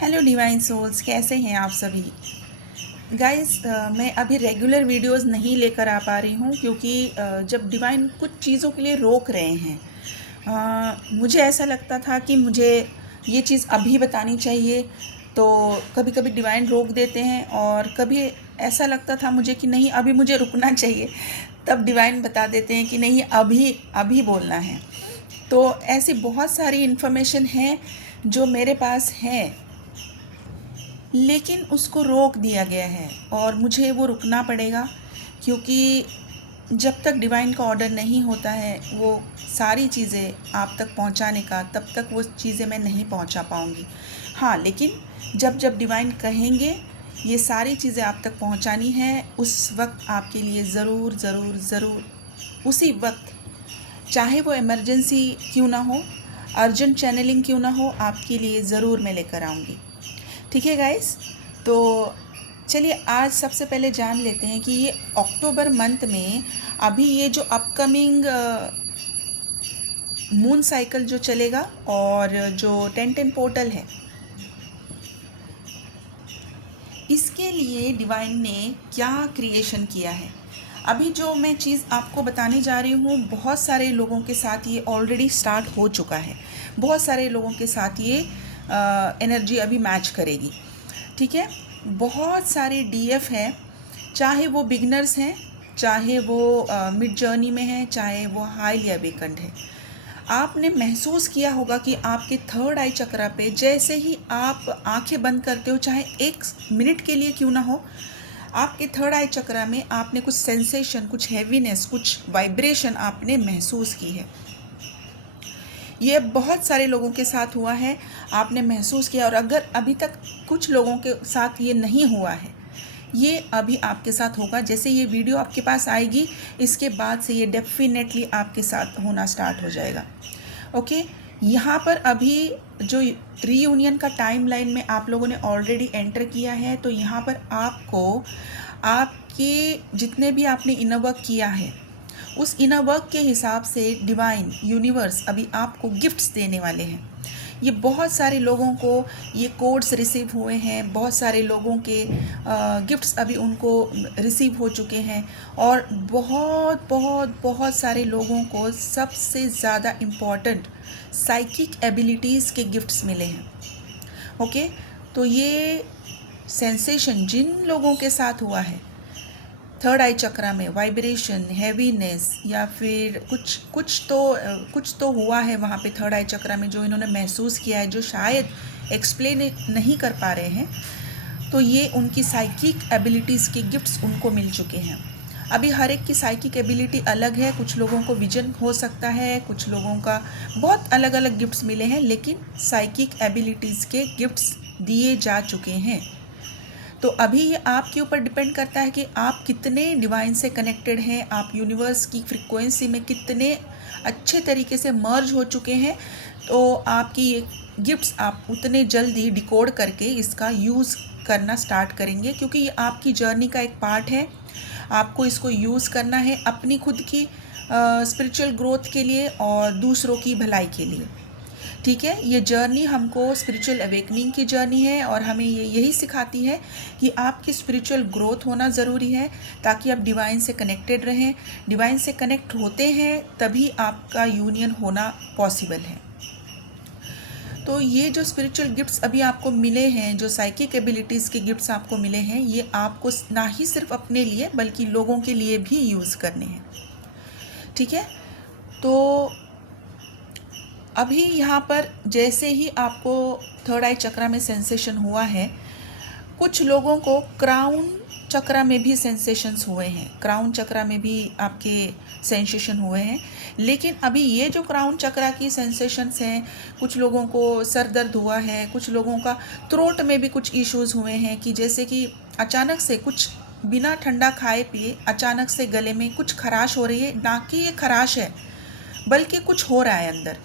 Hello divine souls, कैसे हैं आप सभी गाइस। मैं अभी रेगुलर वीडियोस नहीं लेकर आ पा रही हूँ क्योंकि जब डिवाइन कुछ चीज़ों के लिए रोक रहे हैं, मुझे ऐसा लगता था कि मुझे ये चीज़ अभी बतानी चाहिए, तो कभी कभी डिवाइन रोक देते हैं और कभी ऐसा लगता था मुझे कि नहीं, अभी मुझे रुकना चाहिए, तब डिवाइन बता देते हैं कि नहीं, अभी अभी बोलना है। तो ऐसी बहुत सारी इन्फॉर्मेशन है जो मेरे पास है, लेकिन उसको रोक दिया गया है और मुझे वो रुकना पड़ेगा, क्योंकि जब तक डिवाइन का ऑर्डर नहीं होता है वो सारी चीज़ें आप तक पहुंचाने का, तब तक वो चीज़ें मैं नहीं पहुंचा पाऊंगी। हाँ, लेकिन जब जब डिवाइन कहेंगे ये सारी चीज़ें आप तक पहुंचानी है, उस वक्त आपके लिए ज़रूर ज़रूर ज़रूर उसी वक्त, चाहे वो इमरजेंसी क्यों ना हो, अर्जेंट चैनलिंग क्यों ना हो, आपके लिए ज़रूर मैं लेकर आऊँगी। ठीक है गाइस, तो चलिए आज सबसे पहले जान लेते हैं कि ये अक्टूबर मंथ में अभी ये जो अपकमिंग मून साइकिल जो चलेगा और जो 10-10 पोर्टल है, इसके लिए डिवाइन ने क्या क्रिएशन किया है। अभी जो मैं चीज़ आपको बताने जा रही हूँ, बहुत सारे लोगों के साथ ये ऑलरेडी स्टार्ट हो चुका है, बहुत सारे लोगों के साथ ये एनर्जी अभी मैच करेगी। ठीक है, बहुत सारे डीएफ हैं, चाहे वो बिगनर्स हैं, चाहे वो मिड जर्नी में हैं, चाहे वो हाईली अवेकन्ड है। आपने महसूस किया होगा कि आपके थर्ड आई चक्रा पे जैसे ही आप आंखें बंद करते हो, चाहे 1 मिनट के लिए क्यों ना हो, आपके थर्ड आई चक्रा में आपने कुछ सेंसेशन, कुछ हैवीनेस, कुछ वाइब्रेशन आपने महसूस की है। ये बहुत सारे लोगों के साथ हुआ है, आपने महसूस किया। और अगर अभी तक कुछ लोगों के साथ ये नहीं हुआ है, ये अभी आपके साथ होगा। जैसे ये वीडियो आपके पास आएगी, इसके बाद से ये डेफिनेटली आपके साथ होना स्टार्ट हो जाएगा। ओके, यहाँ पर अभी जो रीयूनियन का टाइमलाइन में आप लोगों ने ऑलरेडी एंटर किया है, तो यहाँ पर आपको आपके जितने भी आपने इनर वर्क किया है, उस इनर वर्क के हिसाब से डिवाइन यूनिवर्स अभी आपको गिफ्ट्स देने वाले हैं। ये बहुत सारे लोगों को ये कोड्स रिसीव हुए हैं, बहुत सारे लोगों के गिफ्ट्स अभी उनको रिसीव हो चुके हैं, और बहुत बहुत बहुत सारे लोगों को सबसे ज़्यादा इम्पॉर्टेंट साइकिक एबिलिटीज़ के गिफ्ट्स मिले हैं। ओके, तो ये सेंसेशन जिन लोगों के साथ हुआ है, थर्ड आई चक्रा में वाइब्रेशन, हैवीनेस, या फिर कुछ तो हुआ है वहाँ पे थर्ड आई चक्रा में, जो इन्होंने महसूस किया है, जो शायद एक्सप्लेन नहीं कर पा रहे हैं, तो ये उनकी साइकिक एबिलिटीज़ के गिफ्ट्स उनको मिल चुके हैं। अभी हर एक की साइकिक एबिलिटी अलग है, कुछ लोगों को विजन हो सकता है, कुछ लोगों का बहुत अलग अलग गिफ्ट्स मिले हैं, लेकिन साइकिक एबिलिटीज़ के गिफ्ट्स दिए जा चुके हैं। तो अभी ये आपके ऊपर डिपेंड करता है कि आप कितने डिवाइन से कनेक्टेड हैं, आप यूनिवर्स की फ्रीक्वेंसी में कितने अच्छे तरीके से मर्ज हो चुके हैं। तो आपकी ये गिफ्ट्स आप उतने जल्दी डिकोड करके इसका यूज़ करना स्टार्ट करेंगे, क्योंकि ये आपकी जर्नी का एक पार्ट है। आपको इसको यूज़ करना है अपनी खुद की स्पिरिचुअल ग्रोथ के लिए और दूसरों की भलाई के लिए। ठीक है, ये जर्नी हमको स्पिरिचुअल अवेकनिंग की जर्नी है, और हमें ये यही सिखाती है कि आपकी स्पिरिचुअल ग्रोथ होना ज़रूरी है, ताकि आप डिवाइन से कनेक्टेड रहें। डिवाइन से कनेक्ट होते हैं तभी आपका यूनियन होना पॉसिबल है। तो ये जो स्पिरिचुअल गिफ्ट्स अभी आपको मिले हैं, जो साइकिक एबिलिटीज़ के गिफ्ट्स आपको मिले हैं, ये आपको ना ही सिर्फ अपने लिए बल्कि लोगों के लिए भी यूज़ करने हैं। ठीक है, तो अभी यहाँ पर जैसे ही आपको थर्ड आई चक्रा में सेंसेशन हुआ है, कुछ लोगों को क्राउन चक्रा में भी सेंसेशंस हुए हैं, क्राउन चक्रा में भी आपके सेंसेशन हुए हैं। लेकिन अभी ये जो क्राउन चक्रा की सेंसेशंस हैं, कुछ लोगों को सर दर्द हुआ है, कुछ लोगों का थ्रोट में भी कुछ इश्यूज़ हुए हैं, कि जैसे कि अचानक से कुछ बिना ठंडा खाए पिए अचानक से गले में कुछ खराश हो रही है, ना कि ये खराश है बल्कि कुछ हो रहा है अंदर,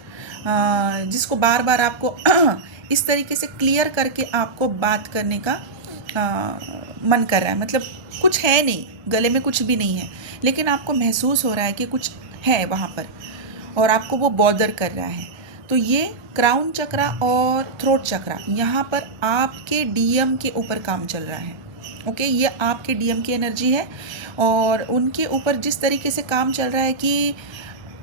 जिसको बार बार आपको इस तरीके से क्लियर करके आपको बात करने का मन कर रहा है। मतलब कुछ है नहीं, गले में कुछ भी नहीं है, लेकिन आपको महसूस हो रहा है कि कुछ है वहाँ पर और आपको वो बॉदर कर रहा है। तो ये क्राउन चक्रा और थ्रोट चक्रा यहाँ पर आपके डीएम के ऊपर काम चल रहा है। ओके, ये आपके डीएम की एनर्जी है और उनके ऊपर जिस तरीके से काम चल रहा है कि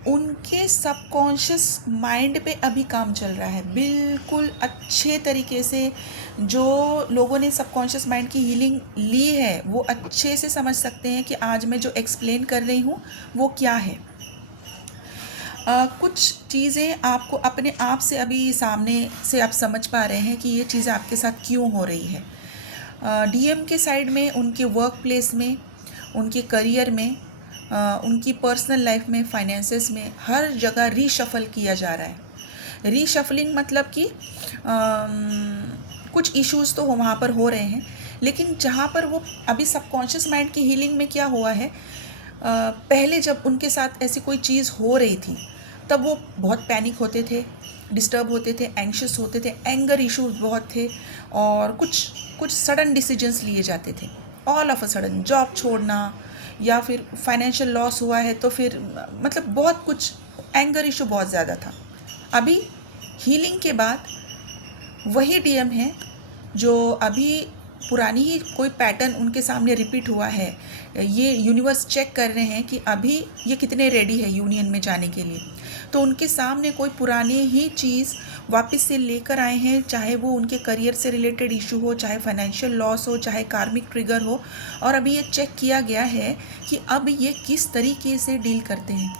उनके सबकॉन्शियस माइंड पे अभी काम चल रहा है बिल्कुल अच्छे तरीके से। जो लोगों ने सबकॉन्शियस माइंड की हीलिंग ली है वो अच्छे से समझ सकते हैं कि आज मैं जो एक्सप्लेन कर रही हूँ वो क्या है। कुछ चीज़ें आपको अपने आप से अभी सामने से आप समझ पा रहे हैं कि ये चीज़ें आपके साथ क्यों हो रही है। डीएम के साइड में, उनके वर्क प्लेस में, उनके करियर में, उनकी पर्सनल लाइफ में, फाइनेंसेस में, हर जगह रीशफल किया जा रहा है। रीशफलिंग मतलब कि कुछ इश्यूज़ तो वहाँ पर हो रहे हैं, लेकिन जहाँ पर वो अभी सबकॉन्शियस माइंड की हीलिंग में क्या हुआ है, पहले जब उनके साथ ऐसी कोई चीज़ हो रही थी तब वो बहुत पैनिक होते थे, डिस्टर्ब होते थे, एंग्शियस होते थे, एंगर इश्यूज बहुत थे और कुछ सडन डिसीजंस लिए जाते थे। All of a sudden job छोड़ना या फिर फाइनेंशियल लॉस हुआ है तो फिर मतलब बहुत कुछ एंगर इशू बहुत ज़्यादा था। अभी हीलिंग के बाद वही डीएम है जो अभी पुरानी ही कोई पैटर्न उनके सामने रिपीट हुआ है। ये यूनिवर्स चेक कर रहे हैं कि अभी ये कितने रेडी है यूनियन में जाने के लिए। तो उनके सामने कोई पुरानी ही चीज़ वापस से लेकर आए हैं, चाहे वो उनके करियर से रिलेटेड इशू हो, चाहे फाइनेंशियल लॉस हो, चाहे कार्मिक ट्रिगर हो। और अभी ये चेक किया गया है कि अब ये किस तरीके से डील करते हैं।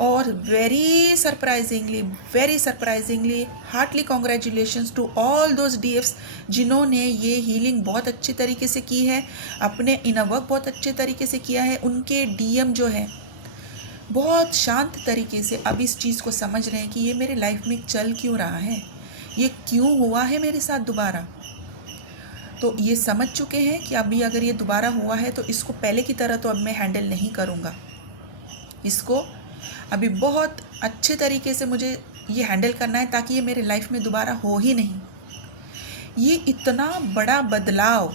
और very surprisingly heartily congratulations to all those डीएफ्स जिन्होंने ये हीलिंग बहुत अच्छे तरीके से की है, अपने इनर वर्क बहुत अच्छे तरीके से किया है। उनके डीएम जो है बहुत शांत तरीके से अब इस चीज़ को समझ रहे हैं कि ये मेरे लाइफ में चल क्यों रहा है, ये क्यों हुआ है मेरे साथ दोबारा। तो ये समझ चुके हैं कि अभी अगर ये दोबारा हुआ है तो इसको पहले की तरह तो अब मैं हैंडल नहीं करूँगा, इसको अभी बहुत अच्छे तरीके से मुझे ये हैंडल करना है ताकि ये मेरे लाइफ में दोबारा हो ही नहीं। ये इतना बड़ा बदलाव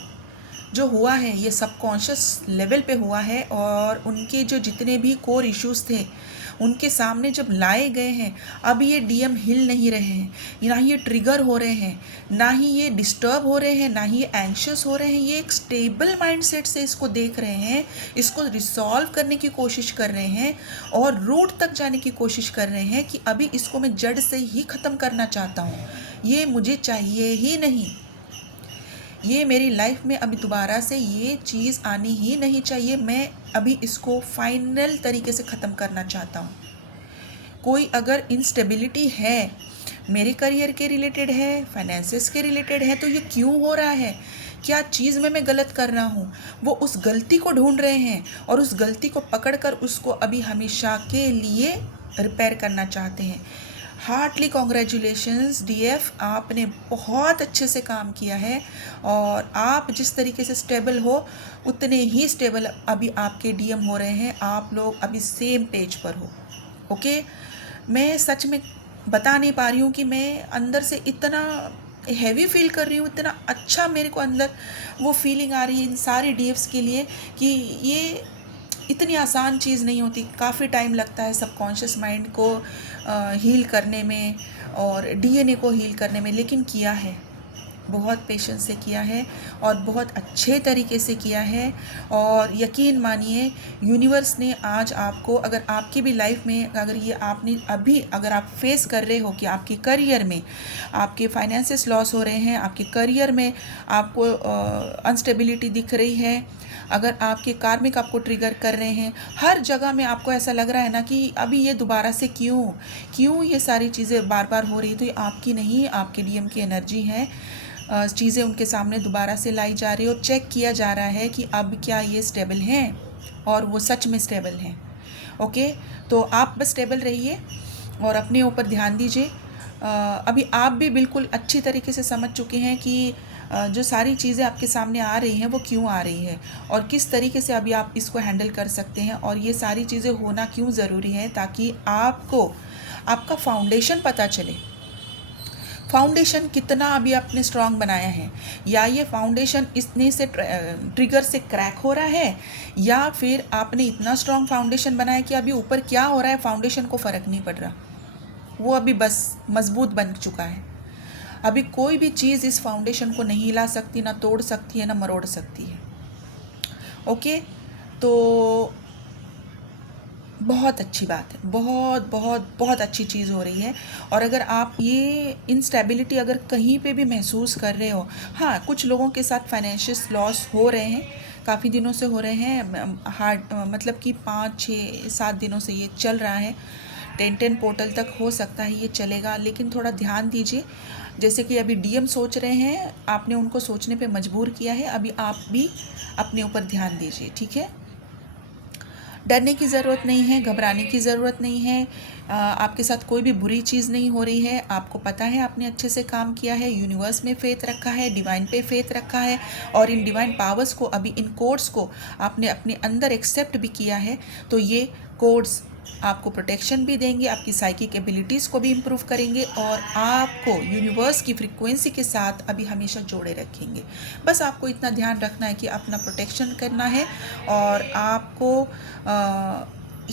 जो हुआ है ये सबकॉन्शियस लेवल पे हुआ है और उनके जो जितने भी कोर इश्यूज़ थे उनके सामने जब लाए गए हैं, अब ये डीएम हिल नहीं रहे हैं, ना ही ये ट्रिगर हो रहे हैं, ना ही ये डिस्टर्ब हो रहे हैं, ना ही ये एंशियस हो रहे हैं। ये एक स्टेबल माइंडसेट से इसको देख रहे हैं, इसको रिसॉल्व करने की कोशिश कर रहे हैं और रूट तक जाने की कोशिश कर रहे हैं कि अभी इसको मैं जड़ से ही ख़त्म करना चाहता हूँ, ये मुझे चाहिए ही नहीं, ये मेरी लाइफ में अभी दोबारा से ये चीज़ आनी ही नहीं चाहिए, मैं अभी इसको फाइनल तरीके से ख़त्म करना चाहता हूँ। कोई अगर इंस्टेबिलिटी है मेरे करियर के रिलेटेड है, फाइनेंसेस के रिलेटेड है, तो ये क्यों हो रहा है, क्या चीज़ में मैं गलत कर रहा हूँ, वो उस गलती को ढूंढ रहे हैं और उस गलती को पकड़कर उसको अभी हमेशा के लिए रिपेयर करना चाहते हैं। हार्टली कॉन्ग्रेचुलेशंस डीएफ, आपने बहुत अच्छे से काम किया है और आप जिस तरीके से स्टेबल हो उतने ही स्टेबल अभी आपके डीएम हो रहे हैं। आप लोग अभी सेम पेज पर हो। ओके, मैं सच में बता नहीं पा रही हूँ कि मैं अंदर से इतना हैवी फील कर रही हूँ, इतना अच्छा मेरे को अंदर वो फीलिंग आ रही है इन सारे डीएफ्स के लिए कि ये इतनी आसान चीज़ नहीं होती, काफ़ी टाइम लगता है सबकॉन्शियस माइंड को हील करने में और डीएनए को हील करने में, लेकिन किया है, बहुत पेशेंस से किया है और बहुत अच्छे तरीके से किया है। और यकीन मानिए यूनिवर्स ने आज आपको, अगर आपकी भी लाइफ में अगर ये आपने अभी अगर आप फेस कर रहे हो कि आपके करियर में आपके फाइनेंसेस लॉस हो रहे हैं, आपके करियर में आपको अनस्टेबिलिटी दिख रही है, अगर आपके कार्मिक आपको ट्रिगर कर रहे हैं, हर जगह में आपको ऐसा लग रहा है ना कि अभी ये दोबारा से क्यों ये सारी चीज़ें बार बार हो रही, तो ये आपकी नहीं, आपके डीएम की एनर्जी है। चीज़ें उनके सामने दोबारा से लाई जा रही है और चेक किया जा रहा है कि अब क्या ये स्टेबल हैं और वो सच में स्टेबल हैं। ओके, तो आप बस स्टेबल रहिए और अपने ऊपर ध्यान दीजिए। अभी आप भी बिल्कुल अच्छी तरीके से समझ चुके हैं कि जो सारी चीज़ें आपके सामने आ रही हैं वो क्यों आ रही है और किस तरीके से अभी आप इसको हैंडल कर सकते हैं और ये सारी चीज़ें होना क्यों ज़रूरी है, ताकि आपको आपका फाउंडेशन पता चले। फाउंडेशन कितना अभी आपने स्ट्रांग बनाया है, या ये फाउंडेशन इतने से ट्रिगर से क्रैक हो रहा है, या फिर आपने इतना स्ट्रांग फाउंडेशन बनाया कि अभी ऊपर क्या हो रहा है फाउंडेशन को फ़र्क नहीं पड़ रहा। वो अभी बस मजबूत बन चुका है। अभी कोई भी चीज़ इस फाउंडेशन को नहीं हिला सकती, ना तोड़ सकती है, ना मरोड़ सकती है। ओके, तो बहुत अच्छी बात है, बहुत बहुत बहुत अच्छी चीज़ हो रही है। और अगर आप ये इंस्टेबिलिटी अगर कहीं पे भी महसूस कर रहे हो, हाँ कुछ लोगों के साथ फाइनेंशियल लॉस हो रहे हैं, काफ़ी दिनों से हो रहे हैं, हार्ड मतलब कि 5 6 7 दिनों से ये चल रहा है, 10 पोर्टल तक हो सकता है ये चलेगा, लेकिन थोड़ा ध्यान दीजिए। जैसे कि अभी डीएम सोच रहे हैं, आपने उनको सोचने पे मजबूर किया है, अभी आप भी अपने ऊपर ध्यान दीजिए, ठीक है। डरने की ज़रूरत नहीं है, घबराने की ज़रूरत नहीं है। आपके साथ कोई भी बुरी चीज़ नहीं हो रही है, आपको पता है आपने अच्छे से काम किया है, यूनिवर्स में फेथ रखा है, डिवाइन पे फेथ रखा है, और इन डिवाइन पावर्स को, अभी इन कोड्स को आपने अपने अंदर एक्सेप्ट भी किया है। तो ये कोड्स आपको प्रोटेक्शन भी देंगे, आपकी साइकिक एबिलिटीज़ को भी इम्प्रूव करेंगे, और आपको यूनिवर्स की फ्रीक्वेंसी के साथ अभी हमेशा जोड़े रखेंगे। बस आपको इतना ध्यान रखना है कि अपना प्रोटेक्शन करना है, और आपको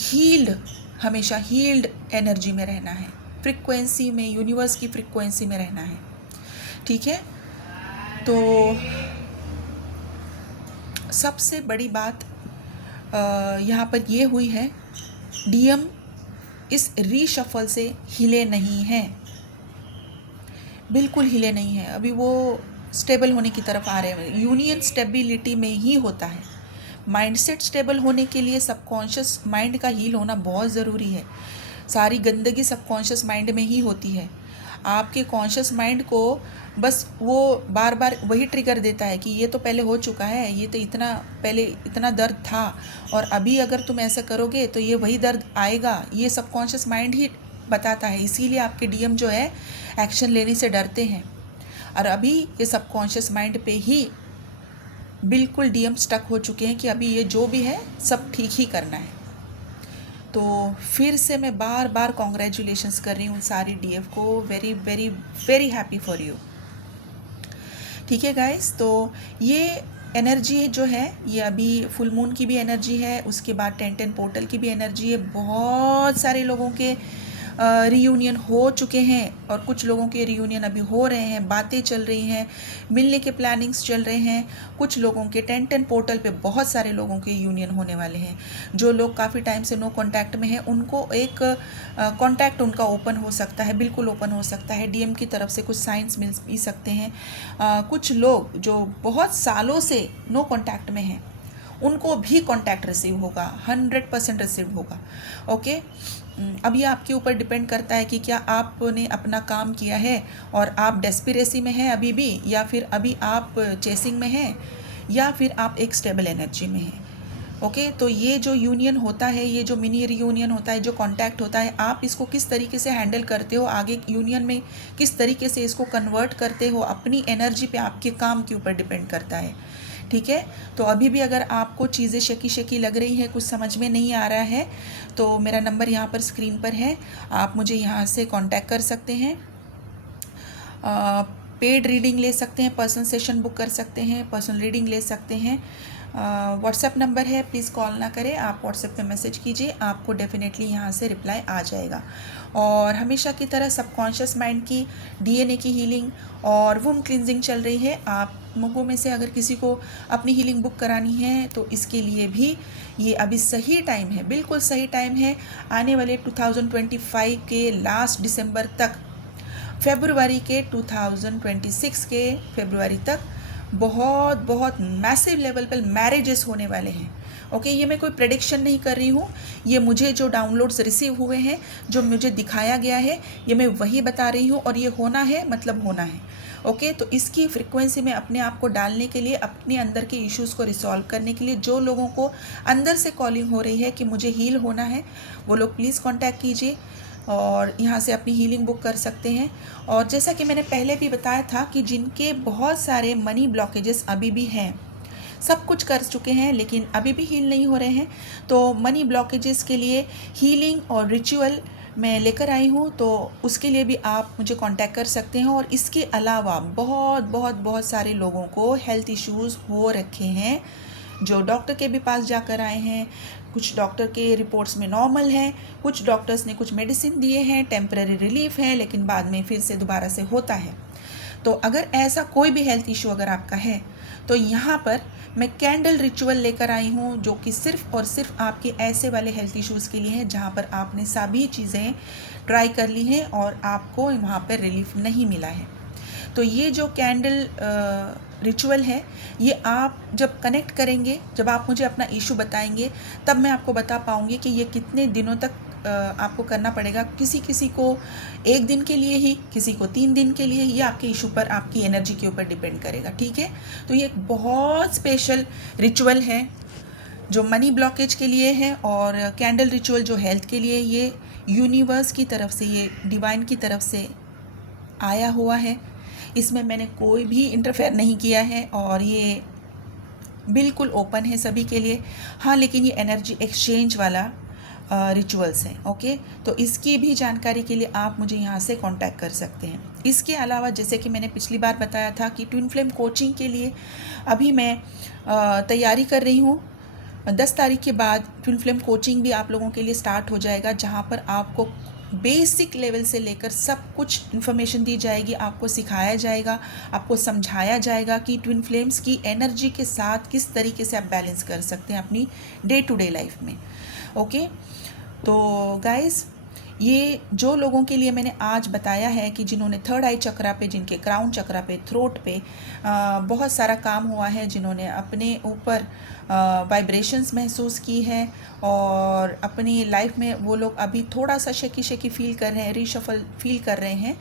हील्ड, हमेशा हील्ड एनर्जी में रहना है, फ्रीक्वेंसी में, यूनिवर्स की फ्रीक्वेंसी में रहना है, ठीक है। तो सबसे बड़ी बात यहाँ पर ये हुई है, डीएम इस रीशफल से हिले नहीं हैं, बिल्कुल हिले नहीं है। अभी वो स्टेबल होने की तरफ आ रहे हैं। यूनियन स्टेबिलिटी में ही होता है। माइंडसेट स्टेबल होने के लिए सबकॉन्शियस माइंड का हील होना बहुत ज़रूरी है। सारी गंदगी सबकॉन्शियस माइंड में ही होती है। आपके कॉन्शियस माइंड को बस वो बार बार वही ट्रिगर देता है कि ये तो पहले हो चुका है, ये तो इतना पहले इतना दर्द था, और अभी अगर तुम ऐसा करोगे तो ये वही दर्द आएगा। ये सबकॉन्शियस माइंड ही बताता है। इसीलिए आपके डीएम जो है एक्शन लेने से डरते हैं, और अभी ये सबकॉन्शियस माइंड पे ही बिल्कुल डीएम स्टक हो चुके हैं कि अभी ये जो भी है सब ठीक ही करना है। तो फिर से मैं बार बार कॉन्ग्रेचुलेशंस कर रही हूँ सारी डीएफ को। Very very very happy for you, ठीक है गाइस। तो ये एनर्जी जो है, ये अभी फुल मून की भी एनर्जी है, उसके बाद 10 पोर्टल की भी एनर्जी है। बहुत सारे लोगों के रीयूनियन हो चुके हैं, और कुछ लोगों के रीयूनियन अभी हो रहे हैं, बातें चल रही हैं, मिलने के प्लानिंग्स चल रहे हैं। कुछ लोगों के 10 पोर्टल पे बहुत सारे लोगों के यूनियन होने वाले हैं। जो लोग काफ़ी टाइम से नो कांटेक्ट में हैं, उनको एक कांटेक्ट उनका ओपन हो सकता है, बिल्कुल ओपन हो सकता है। डीएम की तरफ से कुछ साइंस मिल भी सकते हैं। कुछ लोग जो बहुत सालों से नो कांटेक्ट में हैं, उनको भी कांटेक्ट रिसीव होगा, 100% रिसीव होगा। ओके, अब ये आपके ऊपर डिपेंड करता है कि क्या आपने अपना काम किया है और आप डेस्पिरेसी में हैं अभी भी, या फिर अभी आप चेसिंग में हैं, या फिर आप एक स्टेबल एनर्जी में हैं। ओके, तो ये जो यूनियन होता है, ये जो मिनी रीयूनियन होता है, जो कांटेक्ट होता है, आप इसको किस तरीके से हैंडल करते हो, आगे यूनियन में किस तरीके से इसको कन्वर्ट करते हो, अपनी एनर्जी पे, आपके काम के ऊपर डिपेंड करता है, ठीक है। तो अभी भी अगर आपको चीज़ें शकी शकी लग रही है, कुछ समझ में नहीं आ रहा है, तो मेरा नंबर यहाँ पर स्क्रीन पर है, आप मुझे यहाँ से कांटेक्ट कर सकते हैं। पेड रीडिंग ले सकते हैं, पर्सनल सेशन बुक कर सकते हैं, पर्सनल रीडिंग ले सकते हैं। व्हाट्सएप नंबर है, प्लीज़ कॉल ना करें, आप व्हाट्सएप पे मैसेज कीजिए, आपको डेफिनेटली यहाँ से रिप्लाई आ जाएगा। और हमेशा की तरह सबकॉन्शियस माइंड की डीएनए की हीलिंग और वुम क्लिनजिंग चल रही है। आप लोगों में से अगर किसी को अपनी हीलिंग बुक करानी है, तो इसके लिए भी ये अभी सही टाइम है, बिल्कुल सही टाइम है। आने वाले 2025 के लास्ट दिसंबर तक, फरवरी के 2026 के फरवरी तक बहुत बहुत मैसिव लेवल पर मैरिजेस होने वाले हैं। ओके, ये मैं कोई प्रेडिक्शन नहीं कर रही हूँ, ये मुझे जो डाउनलोड्स रिसीव हुए हैं, जो मुझे दिखाया गया है, ये मैं वही बता रही हूँ, और ये होना है मतलब होना है। ओके, तो इसकी फ्रिक्वेंसी में अपने आप को डालने के लिए, अपने अंदर के इश्यूज़ को रिसॉल्व करने के लिए, जो लोगों को अंदर से कॉलिंग हो रही है कि मुझे हील होना है, वो लोग प्लीज़ कॉन्टैक्ट कीजिए और यहाँ से अपनी हीलिंग बुक कर सकते हैं। और जैसा कि मैंने पहले भी बताया था कि जिनके बहुत सारे मनी ब्लॉकेजेस अभी भी हैं, सब कुछ कर चुके हैं लेकिन अभी भी हील नहीं हो रहे हैं, तो मनी ब्लॉकेजेस के लिए हीलिंग और रिचुअल मैं लेकर आई हूँ, तो उसके लिए भी आप मुझे कांटेक्ट कर सकते हैं। और इसके अलावा बहुत बहुत बहुत सारे लोगों को हेल्थ इश्यूज़ हो रखे हैं, जो डॉक्टर के भी पास जाकर आए हैं, कुछ डॉक्टर के रिपोर्ट्स में नॉर्मल है, कुछ डॉक्टर्स ने कुछ मेडिसिन दिए हैं, टेम्पररी रिलीफ है, लेकिन बाद में फिर से दोबारा से होता है। तो अगर ऐसा कोई भी हेल्थ इशू अगर आपका है तो यहाँ पर मैं कैंडल रिचुअल लेकर आई हूँ, जो कि सिर्फ और सिर्फ आपके ऐसे वाले हेल्थ इश्यूज़ के लिए है जहाँ पर आपने सभी चीज़ें ट्राई कर ली हैं और आपको वहाँ पर रिलीफ नहीं मिला है। तो ये जो कैंडल रिचुअल है, ये आप जब कनेक्ट करेंगे, जब आप मुझे अपना इशू बताएंगे, तब मैं आपको बता पाऊँगी कि ये कितने दिनों तक आपको करना पड़ेगा। किसी किसी को 1 दिन के लिए ही, किसी को 3 दिन के लिए, ये आपके इशू पर, आपकी एनर्जी के ऊपर डिपेंड करेगा, ठीक है। तो ये एक बहुत स्पेशल रिचुअल है जो मनी ब्लॉकेज के लिए है, और कैंडल रिचुअल जो हेल्थ के लिए, ये यूनिवर्स की तरफ से, ये डिवाइन की तरफ से आया हुआ है। इसमें मैंने कोई भी इंटरफेयर नहीं किया है और ये बिल्कुल ओपन है सभी के लिए। हाँ, लेकिन ये एनर्जी एक्सचेंज वाला रिचुअल्स हैं, ओके। तो इसकी भी जानकारी के लिए आप मुझे यहाँ से कांटेक्ट कर सकते हैं। इसके अलावा जैसे कि मैंने पिछली बार बताया था कि ट्विन फ्लेम कोचिंग के लिए अभी मैं तैयारी कर रही हूँ। 10 तारीख के बाद ट्विन फ्लेम कोचिंग भी आप लोगों के लिए स्टार्ट हो जाएगा, जहाँ पर आपको बेसिक लेवल से लेकर सब कुछ इन्फॉर्मेशन दी जाएगी, आपको सिखाया जाएगा, आपको समझाया जाएगा कि ट्विन फ्लेम्स की एनर्जी के साथ किस तरीके से आप बैलेंस कर सकते हैं अपनी डे टू डे लाइफ में, ओके। तो गाइस, ये जो लोगों के लिए मैंने आज बताया है कि जिन्होंने थर्ड आई चक्रा पे, जिनके क्राउन चक्रा पे, थ्रोट पे बहुत सारा काम हुआ है, जिन्होंने अपने ऊपर वाइब्रेशंस महसूस की है और अपनी लाइफ में वो लोग अभी थोड़ा सा शेकी फील कर रहे हैं, रीशफल फील कर रहे हैं,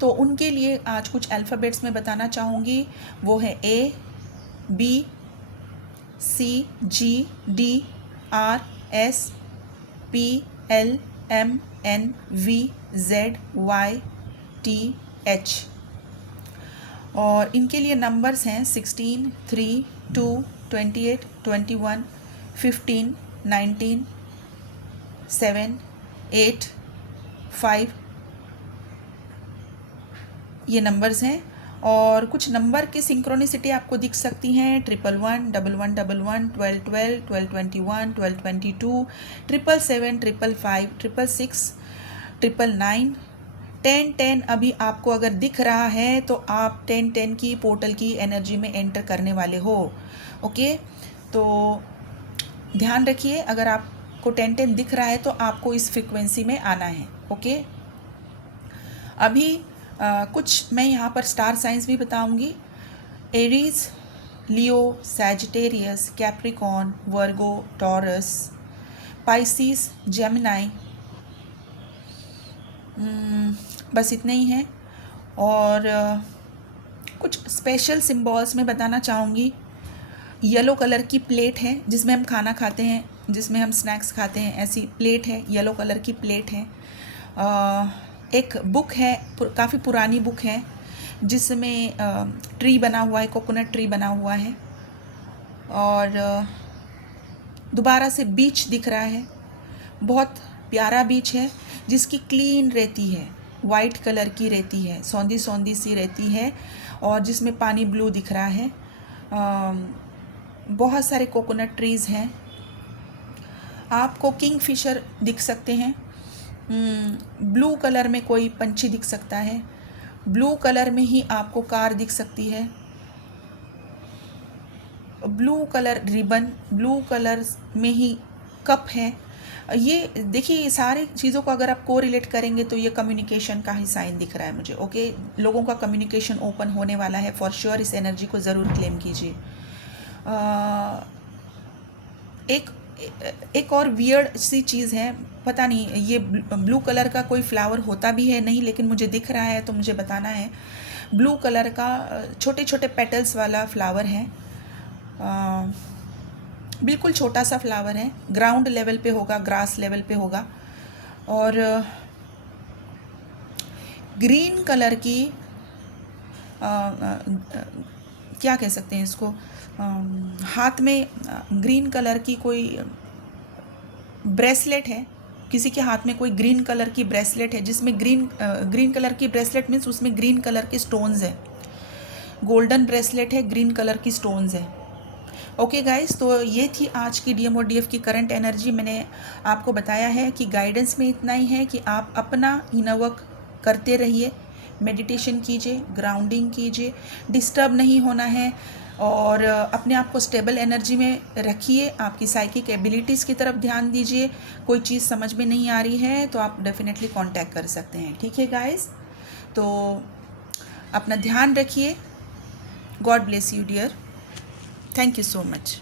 तो उनके लिए आज कुछ अल्फ़ाबेट्स में बताना चाहूँगी। वो है ABCGDRSPLY MNVZYTH, और इनके लिए नंबर्स हैं 16, 3, 2, 28, 21, 15, 19, 7, 8, 5, ये नंबर्स हैं। और कुछ नंबर की सिंक्रोनिसिटी आपको दिख सकती हैं, 1111, 1111, 1212, 1221, 1222, 777, 555, 666, 999, 1010। अभी आपको अगर दिख रहा है तो आप 1010 की पोर्टल की एनर्जी में एंटर करने वाले हो, ओके। तो ध्यान रखिए, अगर आपको 1010 दिख रहा है तो आपको इस फ्रिक्वेंसी में आना है, ओके। अभी कुछ मैं यहाँ पर स्टार साइंस भी बताऊँगी। एरीज, लियो, सैजिटेरियस, कैप्रिकॉर्न, वर्गो, टॉरस, पाइसिस, जेमिनाई, बस इतने ही हैं। और कुछ स्पेशल सिंबल्स में बताना चाहूँगी। येलो कलर की प्लेट है जिसमें हम खाना खाते हैं, जिसमें हम स्नैक्स खाते हैं, ऐसी प्लेट है, येलो कलर की प्लेट है। एक बुक है, काफ़ी पुरानी बुक है, जिसमें ट्री बना हुआ है, कोकोनट ट्री बना हुआ है। और दोबारा से बीच दिख रहा है, बहुत प्यारा बीच है, जिसकी क्लीन रेती है, वाइट कलर की रेती है, सौंधी सौंधी सी रेती है, और जिसमें पानी ब्लू दिख रहा है। बहुत सारे कोकोनट ट्रीज़ हैं। आपको किंगफिशर दिख सकते हैं। ब्लू कलर में कोई पंछी दिख सकता है। ब्लू कलर में ही आपको कार दिख सकती है। Blue colour ribbon, blue colour में ही कप है। ये देखिए, ये सारी चीज़ों को अगर आप को रिलेट करेंगे तो ये कम्युनिकेशन का ही साइन दिख रहा है मुझे, ओके। लोगों का कम्युनिकेशन ओपन होने वाला है फॉर श्योर। इस एनर्जी को ज़रूर क्लेम कीजिए। एक और वियर्ड सी चीज़ है, पता नहीं ये ब्लू कलर का कोई फ्लावर होता भी है नहीं, लेकिन मुझे दिख रहा है तो मुझे बताना है। ब्लू कलर का छोटे छोटे पेटल्स वाला फ्लावर है, बिल्कुल छोटा सा फ्लावर है, ग्राउंड लेवल पे होगा, ग्रास लेवल पे होगा। और ग्रीन कलर की क्या कह सकते हैं इसको, हाथ में ग्रीन कलर की कोई ब्रेसलेट है, किसी के हाथ में कोई ग्रीन कलर की ब्रेसलेट है, जिसमें ग्रीन कलर की ब्रेसलेट मीन्स उसमें ग्रीन कलर के स्टोन्स है। गोल्डन ब्रेसलेट है, ग्रीन कलर की स्टोन्स है। ओके गाइस, तो ये थी आज की डीएम और डीएफ की करंट एनर्जी। मैंने आपको बताया है कि गाइडेंस में इतना ही है कि आप अपना इनर वर्क करते रहिए, मेडिटेशन कीजिए, ग्राउंडिंग कीजिए, डिस्टर्ब नहीं होना है और अपने आप को स्टेबल एनर्जी में रखिए। आपकी साइकिक एबिलिटीज़ की तरफ ध्यान दीजिए। कोई चीज़ समझ में नहीं आ रही है तो आप डेफिनेटली कांटेक्ट कर सकते हैं। ठीक है गाइस, तो अपना ध्यान रखिए। God bless you dear. Thank you so much.